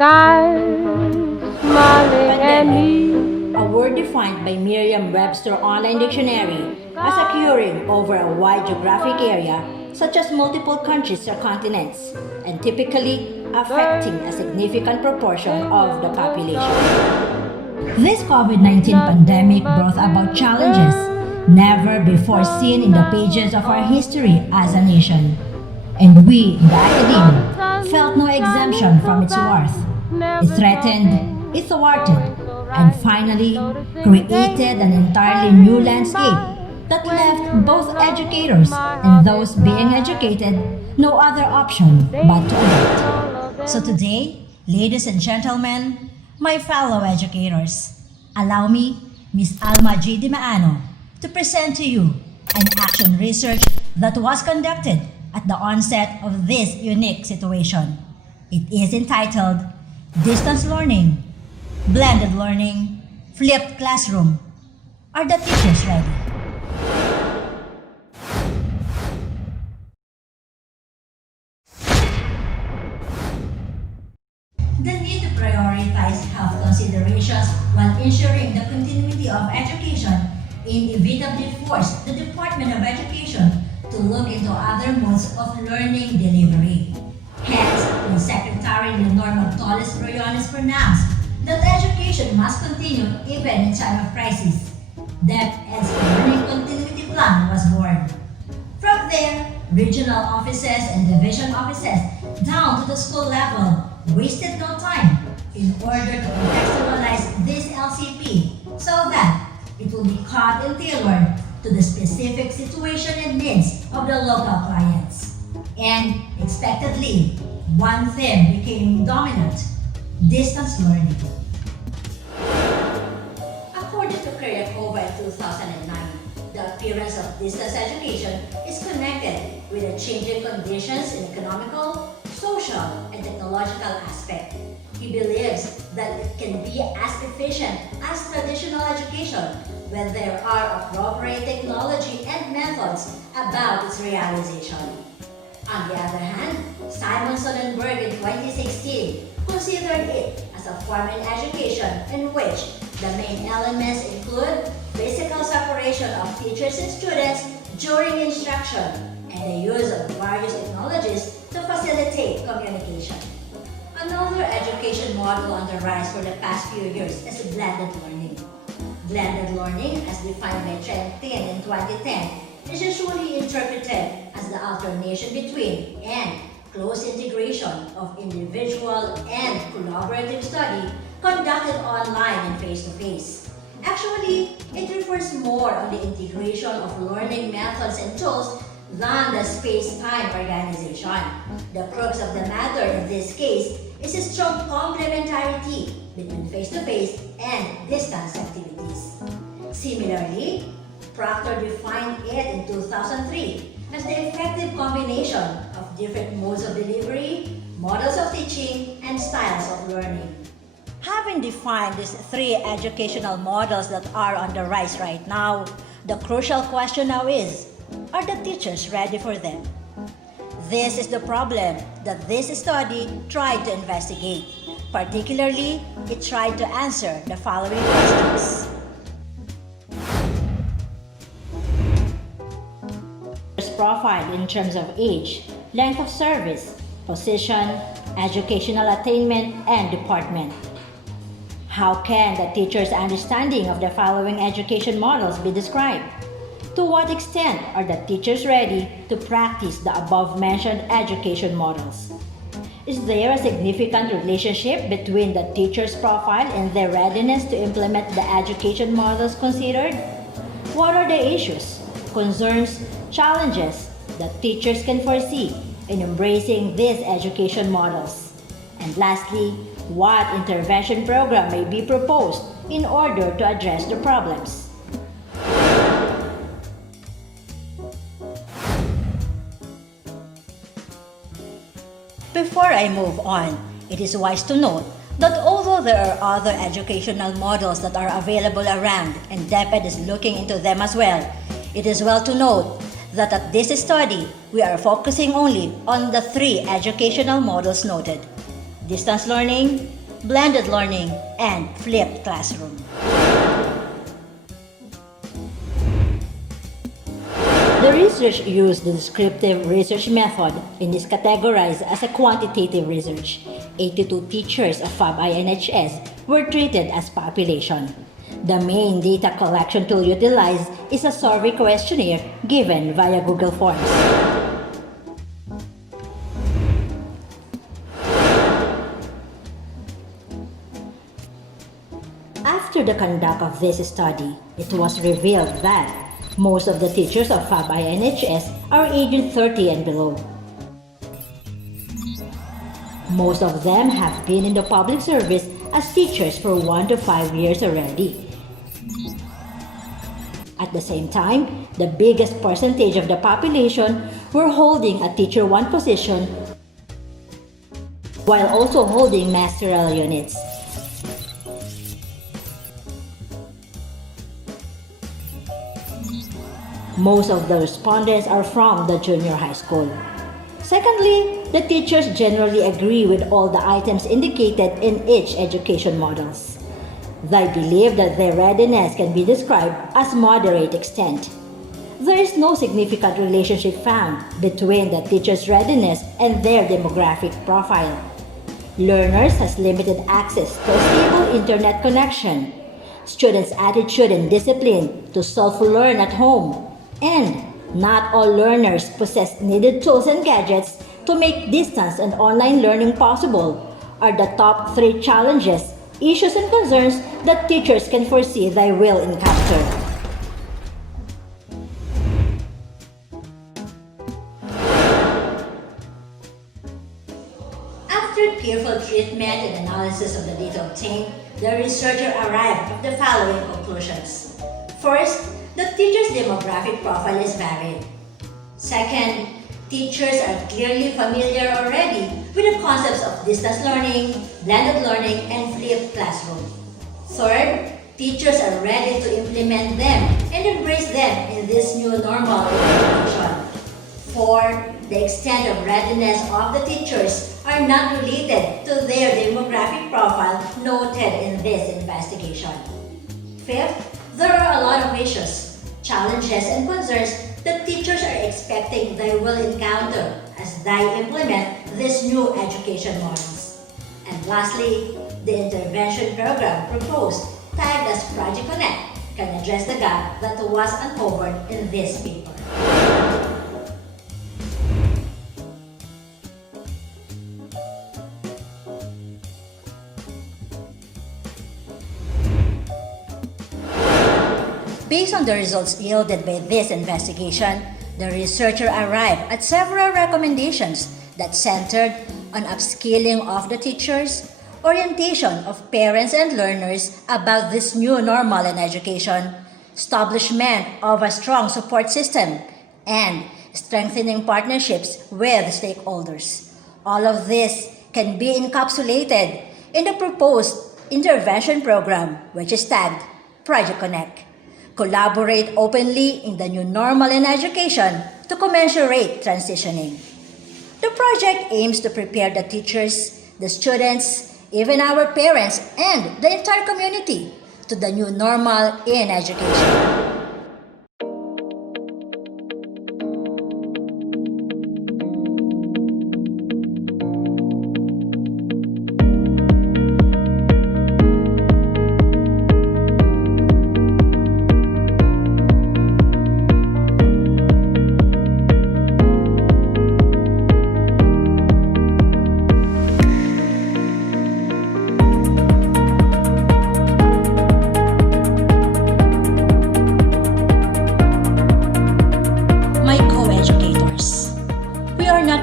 sky, smiling at me. A word defined by Merriam-Webster Online Dictionary as occurring over a wide geographic area such as multiple countries or continents and typically affecting a significant proportion of the population. This COVID-19 pandemic brought about challenges never before seen in the pages of our history as a nation. And we, in the academia, felt no exemption from its worth. It threatened, it thwarted, and finally created an entirely new landscape that left both educators and those being educated no other option but to adapt. So today, ladies and gentlemen, my fellow educators, allow me, Ms. Alma J. Di Maano, to present to you an action research that was conducted at the onset of this unique situation. It is entitled Distance Learning, Blended Learning, Flipped Classroom. Are the teachers ready? The need to prioritize health considerations while ensuring the continuity of education inevitably forced the Department of Education to look into other modes of learning delivery. Hence, when Secretary Leonor Magtoles Briones pronounced that education must continue even in time of crisis, DepEd's Learning Continuity Plan was born. From there, regional offices and division offices down to the school level wasted no time in order to contextualize this LCP so that it will be caught and tailored to the specific situation and needs of the local clients. And expectedly, one theme became dominant: distance learning. According to Kyriakova in 2009, the appearance of distance education is connected with the changing conditions in economical, social, and technological aspect. He believes that it can be as efficient as traditional education when there are appropriate technology and methods about its realization. On the other hand, Simon Sonnenberg in 2016 considered it as a form in education in which the main elements include physical separation of teachers and students during instruction and the use of various technologies to facilitate communication. Another education model on the rise for the past few years is blended learning. Blended learning, as defined by Trent Tin in 2010, is usually interpreted as the alternation between and close integration of individual and collaborative study conducted online and face-to-face. Actually, it refers more on the integration of learning methods and tools than the space-time organization. The crux of the matter in this case is a strong complementarity between face-to-face and distance activities. Similarly, Proctor defined it in 2003 as the effective combination of different modes of delivery, models of teaching, and styles of learning. Having defined these three educational models that are on the rise right now, the crucial question now is, are the teachers ready for them? This is the problem that this study tried to investigate. Particularly, it tried to answer the following questions. Profile in terms of age, length of service, position, educational attainment, and department. How can the teacher's understanding of the following education models be described? To what extent are the teachers ready to practice the above-mentioned education models? Is there a significant relationship between the teacher's profile and their readiness to implement the education models considered? What are the issues, concerns, challenges that teachers can foresee in embracing these education models? And lastly, what intervention program may be proposed in order to address the problems? Before I move on, it is wise to note that although there are other educational models that are available around and DepEd is looking into them as well, it is well to note that at this study, we are focusing only on the three educational models noted. distance learning, blended learning, and flipped classroom. The research used the descriptive research method and is categorized as a quantitative research. 82 teachers of FAB-INHS were treated as population. The main data collection tool utilized is a survey questionnaire given via Google Forms. After the conduct of this study, it was revealed that most of the teachers of FAB-INHS are aged 30 and below. Most of them have been in the public service as teachers for 1 to 5 years already. At the same time, the biggest percentage of the population were holding a Teacher 1 position while also holding masteral units. Most of the respondents are from the junior high school. Secondly, the teachers generally agree with all the items indicated in each education models. They believe that their readiness can be described as moderate extent. There is no significant relationship found between the teacher's readiness and their demographic profile. Learners has limited access to a stable internet connection. Students' attitude and discipline to self-learn at home. And not all learners possess needed tools and gadgets to make distance and online learning possible are the top 3 challenges, issues, and concerns that teachers can foresee they will encounter. After careful treatment and analysis of the data obtained, the researcher arrived at the following conclusions. First, the teacher's demographic profile is varied. Second, teachers are clearly familiar already with the concepts of distance learning, blended learning, and flipped classroom. Third, teachers are ready to implement them and embrace them in this new normal in education. Fourth, the extent of readiness of the teachers are not related to their demographic profile noted in this investigation. Fifth, there are a lot of issues, challenges, and concerns that teachers are expecting they will encounter as they implement these new education models. And lastly, the intervention program proposed, tagged as Project Connect, can address the gap that was uncovered in this paper. Based on the results yielded by this investigation, the researcher arrived at several recommendations that centered on upskilling of the teachers, orientation of parents and learners about this new normal in education, establishment of a strong support system, and strengthening partnerships with stakeholders. All of this can be encapsulated in the proposed intervention program, which is tagged Project Connect. Collaborate openly in the new normal in education to commensurate transitioning. The project aims to prepare the teachers, the students, even our parents, and the entire community to the new normal in education.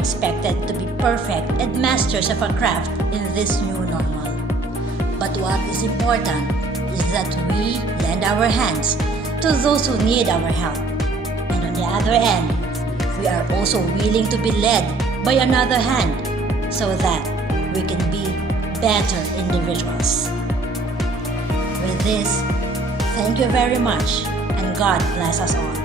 Expected to be perfect and masters of a craft in this new normal. But what is important is that we lend our hands to those who need our help. And on the other end, we are also willing to be led by another hand so that we can be better individuals. With this, thank you very much and God bless us all.